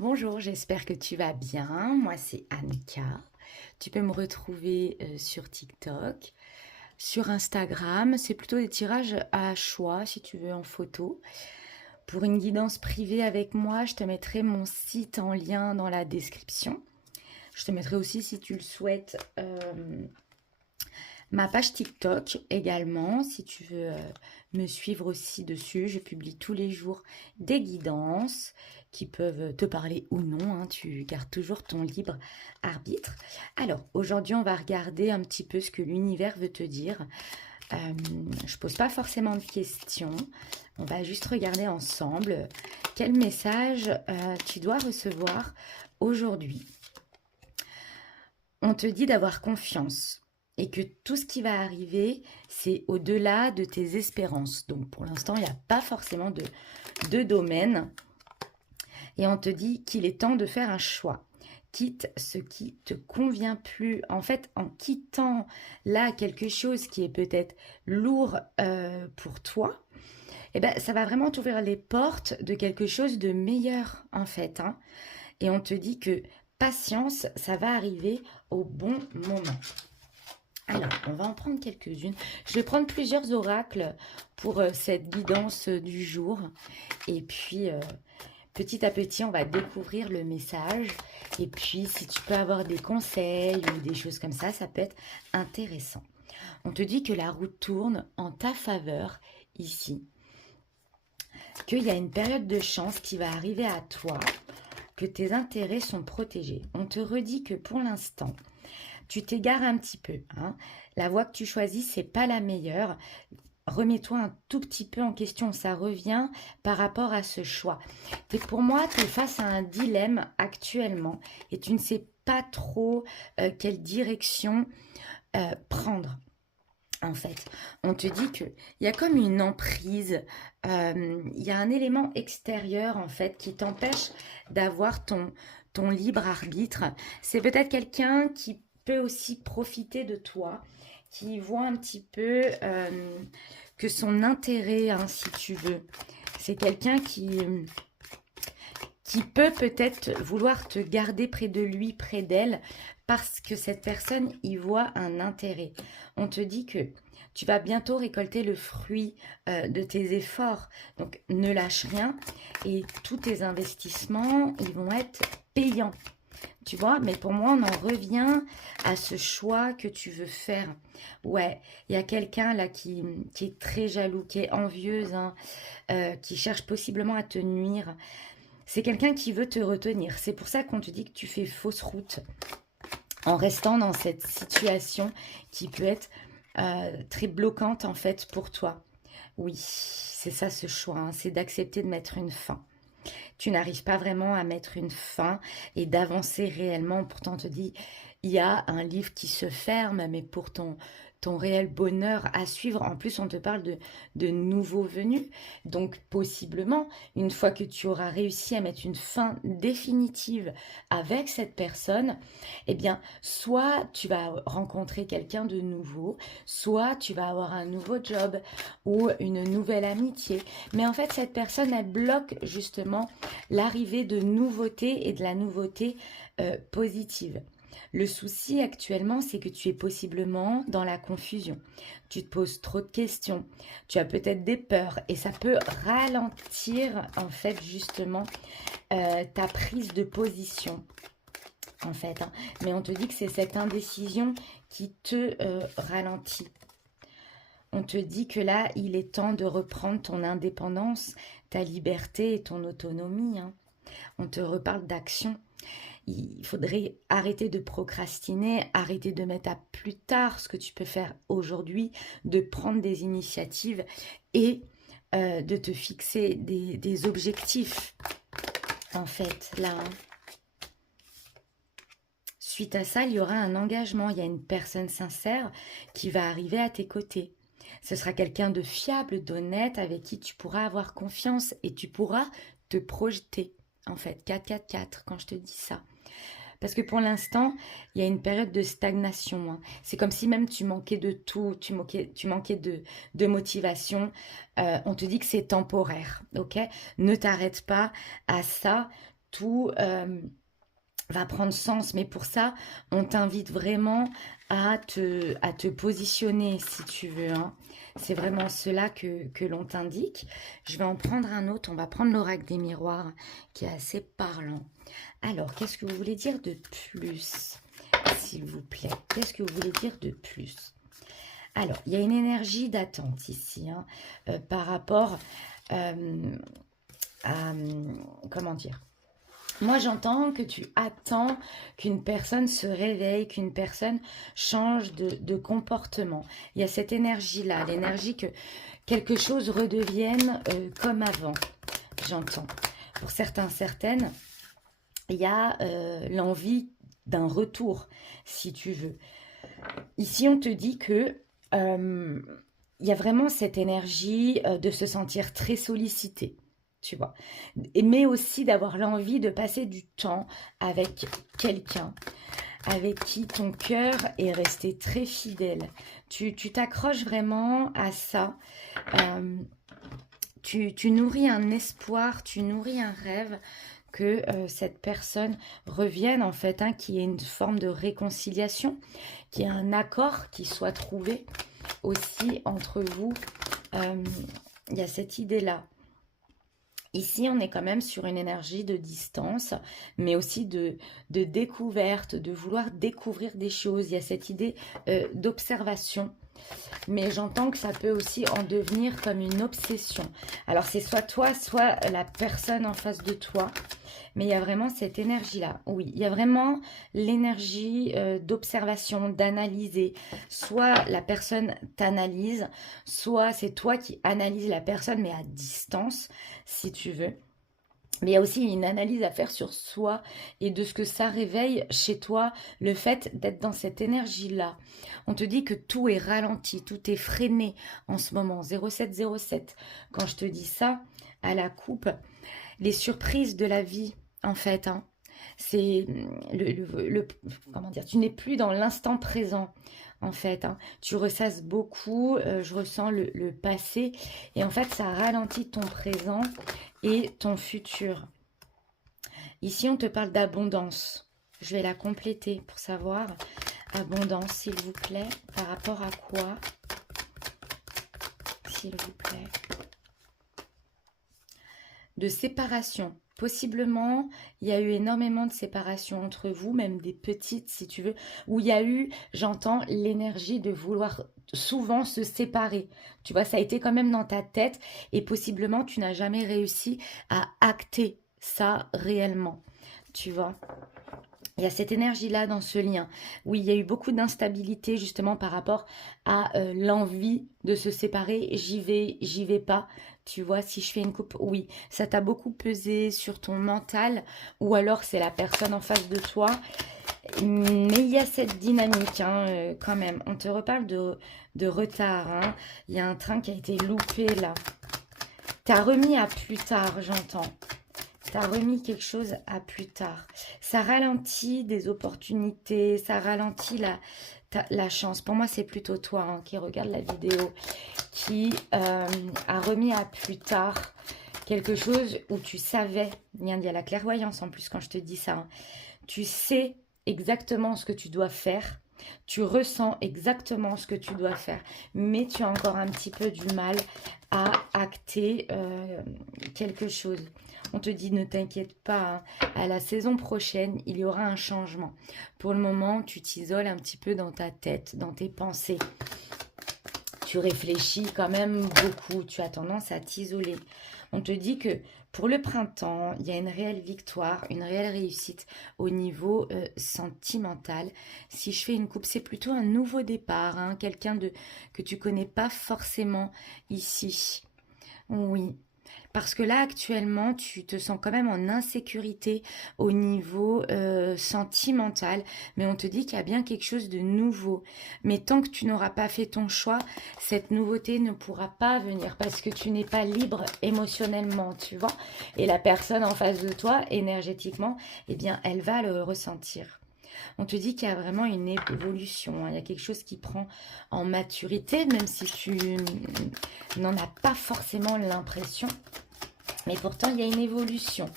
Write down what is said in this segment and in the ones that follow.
Bonjour, j'espère que tu vas bien. Moi, c'est Annika. Tu peux me retrouver sur TikTok, sur Instagram. C'est plutôt des tirages à choix, si tu veux, en photo. Pour une guidance privée avec moi, je te mettrai mon site en lien dans la description. Je te mettrai aussi, si tu le souhaites, ma page TikTok également, si tu veux me suivre aussi dessus. Je publie tous les jours des guidances qui peuvent te parler ou non, hein. Tu gardes toujours ton libre arbitre. Alors, aujourd'hui, on va regarder un petit peu ce que l'univers veut te dire. Je pose pas forcément de questions. On va juste regarder ensemble quel message tu dois recevoir aujourd'hui. On te dit d'avoir confiance et que tout ce qui va arriver, c'est au-delà de tes espérances. Donc pour l'instant, il n'y a pas forcément de domaine. Et on te dit qu'il est temps de faire un choix. Quitte ce qui te convient plus. En fait, en quittant là quelque chose qui est peut-être lourd pour toi, eh ben, ça va vraiment t'ouvrir les portes de quelque chose de meilleur en fait, hein. Et on te dit que patience, ça va arriver au bon moment. Alors, on va en prendre quelques-unes. Je vais prendre plusieurs oracles pour cette guidance du jour. Et puis, petit à petit, on va découvrir le message. Et puis, si tu peux avoir des conseils ou des choses comme ça peut être intéressant. On te dit que la roue tourne en ta faveur ici. Qu'il y a une période de chance qui va arriver à toi. Que tes intérêts sont protégés. On te redit que pour l'instant, tu t'égares un petit peu, hein. La voie que tu choisis, c'est pas la meilleure. Remets-toi un tout petit peu en question. Ça revient par rapport à ce choix. Pour moi, tu es face à un dilemme actuellement et tu ne sais pas trop quelle direction prendre. En fait, on te dit qu'il y a comme une emprise, il y a un élément extérieur en fait qui t'empêche d'avoir ton libre arbitre. C'est peut-être quelqu'un qui peut aussi profiter de toi, qui voit un petit peu que son intérêt, hein, si tu veux. C'est quelqu'un qui peut peut-être vouloir te garder près de lui, près d'elle, parce que cette personne y voit un intérêt. On te dit que tu vas bientôt récolter le fruit de tes efforts. Donc, ne lâche rien et tous tes investissements, ils vont être payants. Tu vois, mais pour moi, on en revient à ce choix que tu veux faire. Ouais, il y a quelqu'un là qui est très jaloux, qui est envieuse, hein, qui cherche possiblement à te nuire. C'est quelqu'un qui veut te retenir. C'est pour ça qu'on te dit que tu fais fausse route en restant dans cette situation qui peut être très bloquante en fait pour toi. Oui, c'est ça ce choix, hein, c'est d'accepter de mettre une fin. Tu n'arrives pas vraiment à mettre une fin et d'avancer réellement. Pourtant, on te dit, il y a un livre qui se ferme, mais pour ton réel bonheur à suivre, en plus, on te parle de nouveaux venus. Donc, possiblement, une fois que tu auras réussi à mettre une fin définitive avec cette personne, eh bien, soit tu vas rencontrer quelqu'un de nouveau, soit tu vas avoir un nouveau job ou une nouvelle amitié. Mais en fait, cette personne, elle bloque justement l'arrivée de nouveautés et de la nouveauté positive. Le souci actuellement, c'est que tu es possiblement dans la confusion. Tu te poses trop de questions, tu as peut-être des peurs et ça peut ralentir en fait justement ta prise de position. En fait, hein. Mais on te dit que c'est cette indécision qui te ralentit. On te dit que là, il est temps de reprendre ton indépendance, ta liberté et ton autonomie, hein. On te reparle d'action. Il faudrait arrêter de procrastiner, arrêter de mettre à plus tard ce que tu peux faire aujourd'hui, de prendre des initiatives et de te fixer des objectifs, en fait, là, hein. Suite à ça, il y aura un engagement, il y a une personne sincère qui va arriver à tes côtés. Ce sera quelqu'un de fiable, d'honnête, avec qui tu pourras avoir confiance et tu pourras te projeter. En fait, 4-4-4, quand je te dis ça. Parce que pour l'instant, il y a une période de stagnation, hein. C'est comme si même tu manquais de tout, tu manquais de motivation. On te dit que c'est temporaire, ok? Ne t'arrête pas à ça. tout va prendre sens. Mais pour ça, on t'invite vraiment à te positionner, si tu veux, hein. C'est vraiment cela que l'on t'indique. Je vais en prendre un autre. On va prendre l'oracle des miroirs, qui est assez parlant. Alors, qu'est-ce que vous voulez dire de plus, s'il vous plaît? Qu'est-ce que vous voulez dire de plus? Alors, il y a une énergie d'attente ici, hein, par rapport à, comment dire? Moi, j'entends que tu attends qu'une personne se réveille, qu'une personne change de comportement. Il y a cette énergie-là, l'énergie que quelque chose redevienne comme avant, j'entends. Pour certains, certaines, il y a l'envie d'un retour, si tu veux. Ici, on te dit que il y a vraiment cette énergie de se sentir très sollicité, tu vois. Mais aussi d'avoir l'envie de passer du temps avec quelqu'un avec qui ton cœur est resté très fidèle. Tu t'accroches vraiment à ça. Tu nourris un espoir, tu nourris un rêve que cette personne revienne en fait, hein, qu'il y ait une forme de réconciliation, qu'il y ait un accord qui soit trouvé aussi entre vous. Il y a cette idée-là. Ici, on est quand même sur une énergie de distance, mais aussi de découverte, de vouloir découvrir des choses. Il y a cette idée d'observation. Mais j'entends que ça peut aussi en devenir comme une obsession. Alors, c'est soit toi, soit la personne en face de toi. Mais il y a vraiment cette énergie-là. Oui, il y a vraiment l'énergie d'observation, d'analyser. Soit la personne t'analyse, soit c'est toi qui analyses la personne, mais à distance, si tu veux. Mais il y a aussi une analyse à faire sur soi et de ce que ça réveille chez toi, le fait d'être dans cette énergie-là. On te dit que tout est ralenti, tout est freiné en ce moment. 0707. Quand je te dis ça, à la coupe, les surprises de la vie, en fait, hein, c'est comment dire, tu n'es plus dans l'instant présent, en fait, hein. Tu ressasses beaucoup, je ressens le passé, et en fait, ça ralentit ton présent et ton futur. Ici, on te parle d'abondance. Je vais la compléter pour savoir. Abondance, s'il vous plaît. Par rapport à quoi? S'il vous plaît. De séparation. Possiblement, il y a eu énormément de séparation entre vous, même des petites, si tu veux, où il y a eu, j'entends, l'énergie de vouloir souvent se séparer. Tu vois, ça a été quand même dans ta tête et possiblement, tu n'as jamais réussi à acter ça réellement. Tu vois, il y a cette énergie-là dans ce lien. Oui, il y a eu beaucoup d'instabilité justement par rapport à l'envie de se séparer. J'y vais pas. Tu vois, si je fais une coupe, oui, ça t'a beaucoup pesé sur ton mental ou alors c'est la personne en face de toi. Mais il y a cette dynamique, hein, quand même. On te reparle de retard, hein. Il y a un train qui a été loupé là. T'as remis à plus tard, j'entends. T'as remis quelque chose à plus tard. Ça ralentit des opportunités, ça ralentit la chance. Pour moi, c'est plutôt toi, hein, qui regarde la vidéo, qui a remis à plus tard quelque chose où tu savais. Il y a la clairvoyance en plus quand je te dis ça, hein. Tu sais exactement ce que tu dois faire. Tu ressens exactement ce que tu dois faire. Mais tu as encore un petit peu du mal à acter quelque chose. On te dit, ne t'inquiète pas, hein, à la saison prochaine, il y aura un changement. Pour le moment, tu t'isoles un petit peu dans ta tête, dans tes pensées. Tu réfléchis quand même beaucoup, tu as tendance à t'isoler. On te dit que pour le printemps, il y a une réelle victoire, une réelle réussite au niveau sentimental. Si je fais une coupe, c'est plutôt un nouveau départ, hein, quelqu'un que tu connais pas forcément ici. Oui. Parce que là, actuellement, tu te sens quand même en insécurité au niveau sentimental. Mais on te dit qu'il y a bien quelque chose de nouveau. Mais tant que tu n'auras pas fait ton choix, cette nouveauté ne pourra pas venir. Parce que tu n'es pas libre émotionnellement, tu vois. Et la personne en face de toi, énergétiquement, eh bien, elle va le ressentir. On te dit qu'il y a vraiment une évolution, hein. Il y a quelque chose qui prend en maturité, même si tu n'en as pas forcément l'impression. Mais pourtant, il y a une évolution.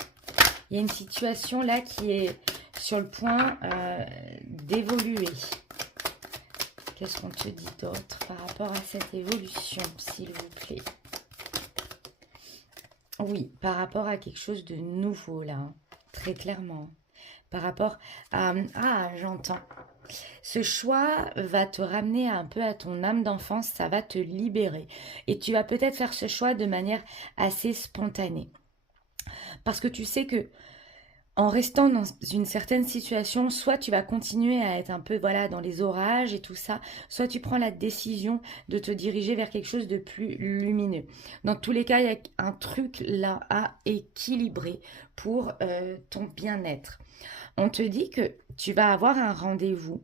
Il y a une situation là qui est sur le point d'évoluer. Qu'est-ce qu'on te dit d'autre par rapport à cette évolution, s'il vous plaît? Oui, par rapport à quelque chose de nouveau là, hein, très clairement. Par rapport à... Ah, j'entends. Ce choix va te ramener un peu à ton âme d'enfance, ça va te libérer. Et tu vas peut-être faire ce choix de manière assez spontanée. Parce que tu sais que en restant dans une certaine situation, soit tu vas continuer à être un peu voilà dans les orages et tout ça, soit tu prends la décision de te diriger vers quelque chose de plus lumineux. Dans tous les cas, il y a un truc là à équilibrer pour ton bien-être. On te dit que tu vas avoir un rendez-vous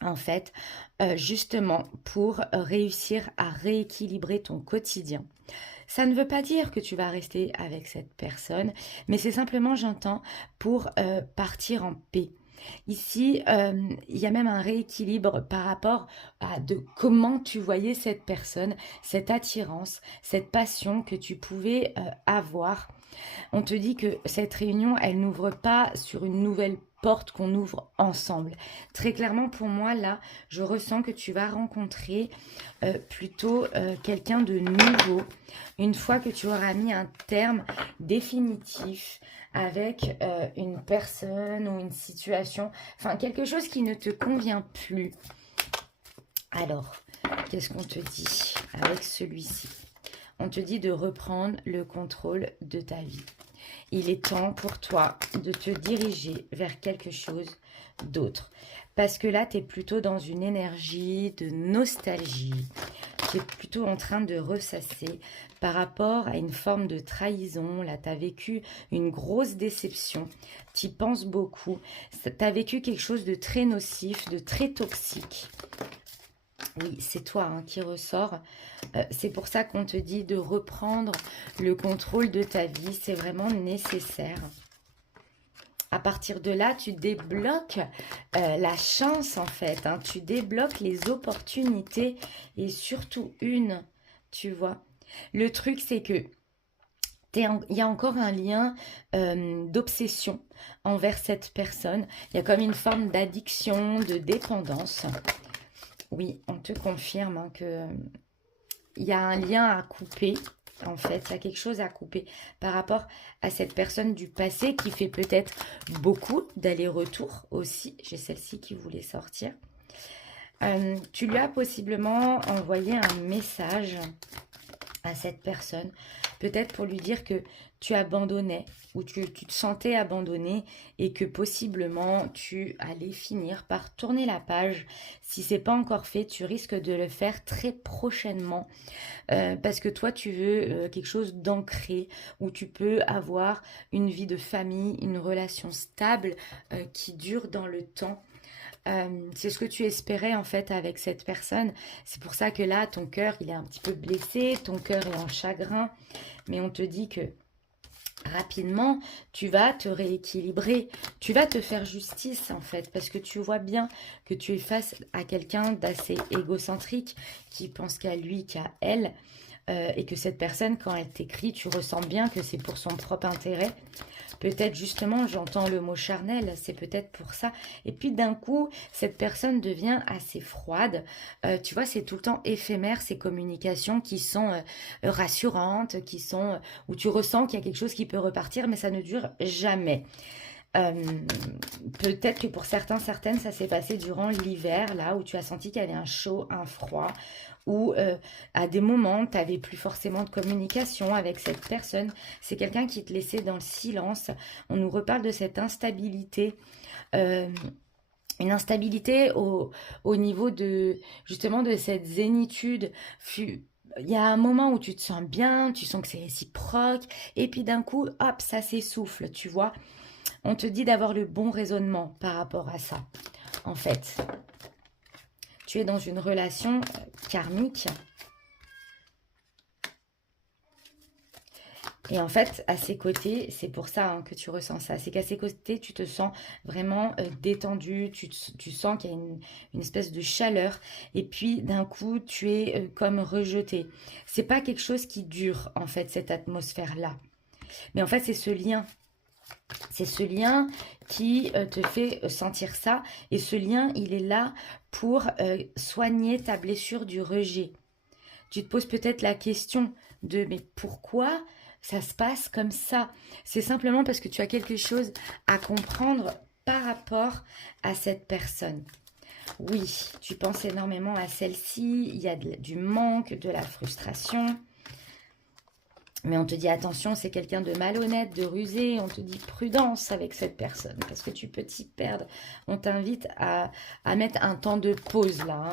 en fait, justement pour réussir à rééquilibrer ton quotidien. Ça ne veut pas dire que tu vas rester avec cette personne, mais c'est simplement, j'entends, pour partir en paix. Ici, il y a même un rééquilibre par rapport à de comment tu voyais cette personne, cette attirance, cette passion que tu pouvais avoir. On te dit que cette réunion, elle n'ouvre pas sur une nouvelle porte qu'on ouvre ensemble. Très clairement, pour moi, là, je ressens que tu vas rencontrer plutôt quelqu'un de nouveau une fois que tu auras mis un terme définitif avec une personne ou une situation, enfin quelque chose qui ne te convient plus. Alors, qu'est-ce qu'on te dit avec celui-ci? On te dit de reprendre le contrôle de ta vie. Il est temps pour toi de te diriger vers quelque chose d'autre. Parce que là, tu es plutôt dans une énergie de nostalgie. Tu es plutôt en train de ressasser par rapport à une forme de trahison. Là, tu as vécu une grosse déception. Tu y penses beaucoup. Tu as vécu quelque chose de très nocif, de très toxique. Oui, c'est toi hein, qui ressort. C'est pour ça qu'on te dit de reprendre le contrôle de ta vie. C'est vraiment nécessaire. À partir de là, tu débloques la chance en fait. Hein. Tu débloques les opportunités et surtout une, tu vois. Le truc, c'est que il y a encore un lien d'obsession envers cette personne. Il y a comme une forme d'addiction, de dépendance. Oui, on te confirme hein, que il y a un lien à couper. En fait, il y a quelque chose à couper par rapport à cette personne du passé qui fait peut-être beaucoup d'allers-retours aussi. J'ai celle-ci qui voulait sortir. Tu lui as possiblement envoyé un message à cette personne, peut-être pour lui dire que tu abandonnais ou tu te sentais abandonné et que possiblement tu allais finir par tourner la page. Si c'est pas encore fait, tu risques de le faire très prochainement parce que toi tu veux quelque chose d'ancré où tu peux avoir une vie de famille, une relation stable qui dure dans le temps. C'est ce que tu espérais en fait avec cette personne. C'est pour ça que là, ton cœur, il est un petit peu blessé, ton cœur est en chagrin. Mais on te dit que rapidement, tu vas te rééquilibrer. Tu vas te faire justice en fait. Parce que tu vois bien que tu es face à quelqu'un d'assez égocentrique qui pense qu'à lui, qu'à elle. Et que cette personne, quand elle t'écrit, tu ressens bien que c'est pour son propre intérêt. Peut-être justement, j'entends le mot charnel, c'est peut-être pour ça. Et puis d'un coup, cette personne devient assez froide. Tu vois, c'est tout le temps éphémère ces communications qui sont rassurantes, qui sont où tu ressens qu'il y a quelque chose qui peut repartir, mais ça ne dure jamais. Euh, Peut-être que pour certains, certaines, ça s'est passé durant l'hiver, là où tu as senti qu'il y avait un chaud, un froid, ou à des moments, tu n'avais plus forcément de communication avec cette personne. C'est quelqu'un qui te laissait dans le silence. On nous reparle de cette instabilité. euh, une instabilité au niveau de justement de cette zénitude. Il y a un moment où tu te sens bien, tu sens que c'est réciproque, et puis d'un coup, hop, ça s'essouffle, tu vois. On te dit d'avoir le bon raisonnement par rapport à ça. En fait, tu es dans une relation karmique. Et en fait, à ses côtés, c'est pour ça hein, que tu ressens ça. C'est qu'à ses côtés, tu te sens vraiment détendu. Tu sens qu'il y a une espèce de chaleur. Et puis, d'un coup, tu es comme rejeté. C'est pas quelque chose qui dure, en fait, cette atmosphère-là. Mais en fait, c'est ce lien. C'est ce lien qui te fait sentir ça. Et ce lien, il est là pour soigner ta blessure du rejet. Tu te poses peut-être la question de mais pourquoi ça se passe comme ça? C'est simplement parce que tu as quelque chose à comprendre par rapport à cette personne. Oui, tu penses énormément à celle-ci, il y a du manque, de la frustration. Mais on te dit attention, c'est quelqu'un de malhonnête, de rusé. On te dit prudence avec cette personne parce que tu peux t'y perdre. On t'invite à mettre un temps de pause là.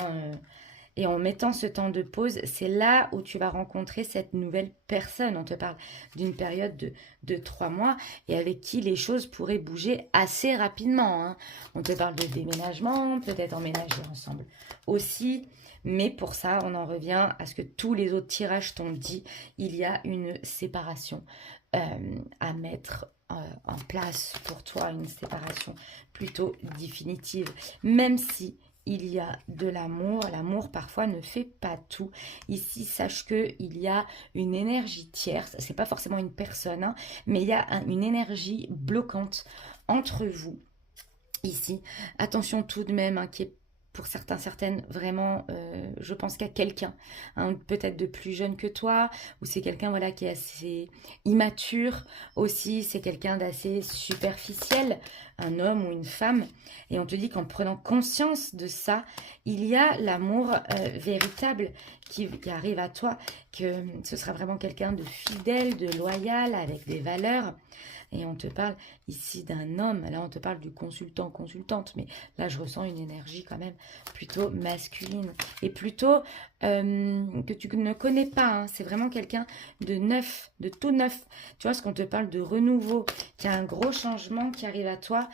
Et en mettant ce temps de pause, c'est là où tu vas rencontrer cette nouvelle personne. On te parle d'une période de 3 mois et avec qui les choses pourraient bouger assez rapidement. Hein. On te parle de déménagement, peut-être emménager ensemble aussi. Mais pour ça, on en revient à ce que tous les autres tirages t'ont dit. Il y a une séparation à mettre en place pour toi, une séparation plutôt définitive. Même si il y a de l'amour, l'amour parfois ne fait pas tout. Ici, sache qu'il y a une énergie tierce, c'est pas forcément une personne, hein, mais il y a une énergie bloquante entre vous. Ici, attention tout de même, hein, qui est pour certains, certaines, vraiment, je pense qu'à quelqu'un, hein, peut-être de plus jeune que toi, ou c'est quelqu'un voilà, qui est assez immature aussi, c'est quelqu'un d'assez superficiel, un homme ou une femme, et on te dit qu'en prenant conscience de ça, il y a l'amour véritable qui arrive à toi, que ce sera vraiment quelqu'un de fidèle, de loyal, avec des valeurs. Et on te parle ici d'un homme, là on te parle du consultant, consultante, mais là je ressens une énergie quand même plutôt masculine et plutôt que tu ne connais pas, hein. C'est vraiment quelqu'un de neuf, de tout neuf. Tu vois, ce qu'on te parle de renouveau, qu'il y a un gros changement qui arrive à toi.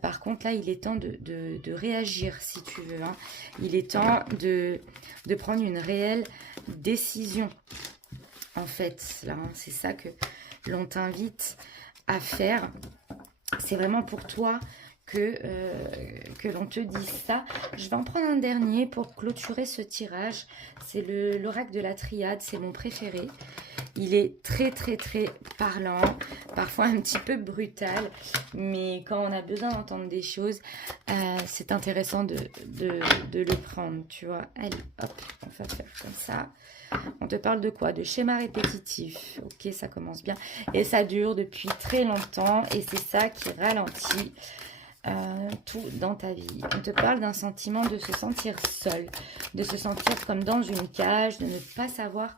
Par contre là il est temps de réagir si tu veux, hein. Il est temps de prendre une réelle décision en fait, là hein, c'est ça que l'on t'invite à faire. C'est vraiment pour toi que l'on te dit ça. Je vais en prendre un dernier pour clôturer ce tirage. C'est l'oracle de la triade, c'est mon préféré. Il est très très très parlant, parfois un petit peu brutal, mais quand on a besoin d'entendre des choses, c'est intéressant de le prendre, tu vois. Allez, hop, on va faire comme ça. On te parle de quoi? De schéma répétitif. Ok, ça commence bien. Et ça dure depuis très longtemps. Et c'est ça qui ralentit tout dans ta vie. On te parle d'un sentiment de se sentir seul. De se sentir comme dans une cage. De ne pas savoir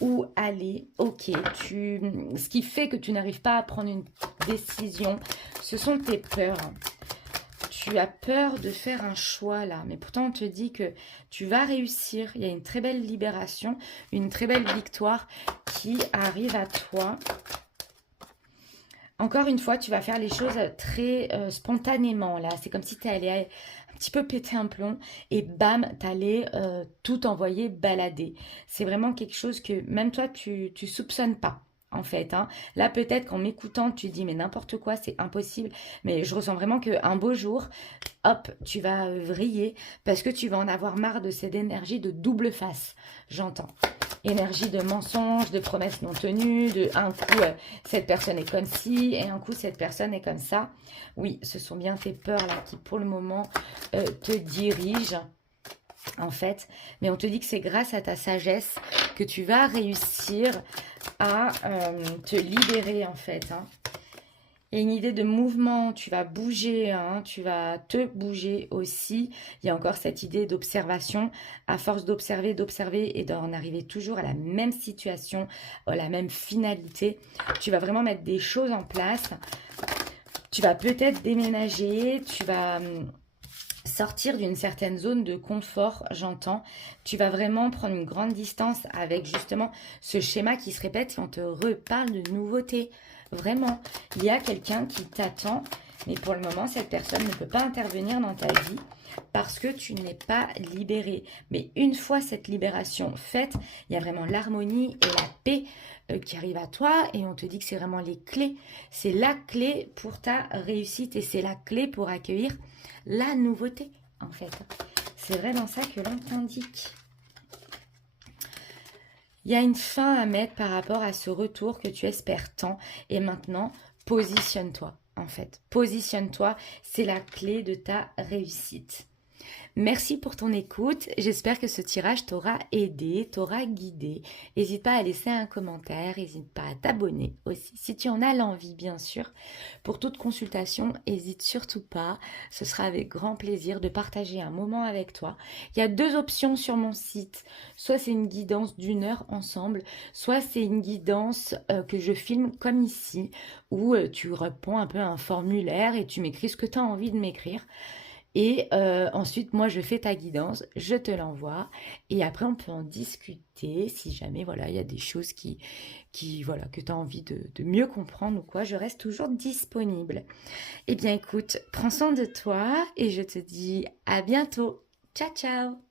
où aller. Ok, ce qui fait que tu n'arrives pas à prendre une décision, ce sont tes peurs. Tu as peur de faire un choix là, mais pourtant on te dit que tu vas réussir. Il y a une très belle libération, une très belle victoire qui arrive à toi. Encore une fois, tu vas faire les choses très spontanément là. C'est comme si tu allais un petit peu péter un plomb et bam, tu allais tout envoyer balader. C'est vraiment quelque chose que même toi, tu soupçonnes pas. En fait, hein. Là peut-être qu'en m'écoutant tu te dis mais n'importe quoi, c'est impossible, mais je ressens vraiment qu'un beau jour, hop, tu vas vriller parce que tu vas en avoir marre de cette énergie de double face, j'entends. Énergie de mensonge, de promesses non tenues, de un coup cette personne est comme ci et un coup cette personne est comme ça. Oui, ce sont bien tes peurs là qui pour le moment te dirigent. En fait, mais on te dit que c'est grâce à ta sagesse que tu vas réussir à te libérer en fait, hein. Il y a une idée de mouvement, tu vas bouger, hein, tu vas te bouger aussi. Il y a encore cette idée d'observation. À force d'observer et d'en arriver toujours à la même situation, à la même finalité, tu vas vraiment mettre des choses en place. Tu vas peut-être déménager, tu vas sortir d'une certaine zone de confort, j'entends. Tu vas vraiment prendre une grande distance avec justement ce schéma qui se répète et on te reparle de nouveautés. Vraiment, il y a quelqu'un qui t'attend, mais pour le moment, cette personne ne peut pas intervenir dans ta vie parce que tu n'es pas libéré. Mais une fois cette libération faite, il y a vraiment l'harmonie et la paix qui arrivent à toi et on te dit que c'est vraiment les clés. C'est la clé pour ta réussite et c'est la clé pour accueillir la nouveauté, en fait. C'est vraiment ça que l'on t'indique. Il y a une fin à mettre par rapport à ce retour que tu espères tant. Et maintenant, positionne-toi en fait. Positionne-toi, c'est la clé de ta réussite. Merci pour ton écoute. J'espère que ce tirage t'aura aidé, t'aura guidé. N'hésite pas à laisser un commentaire, n'hésite pas à t'abonner aussi. Si tu en as l'envie, bien sûr. Pour toute consultation, n'hésite surtout pas. Ce sera avec grand plaisir de partager un moment avec toi. Il y a 2 options sur mon site. Soit c'est une guidance d'1 heure ensemble, soit c'est une guidance que je filme comme ici, où tu réponds un peu à un formulaire et tu m'écris ce que tu as envie de m'écrire. Et ensuite, moi, je fais ta guidance, je te l'envoie. Et après, on peut en discuter si jamais, voilà, il y a des choses voilà, que tu as envie de mieux comprendre ou quoi. Je reste toujours disponible. Eh bien, écoute, prends soin de toi et je te dis à bientôt. Ciao, ciao!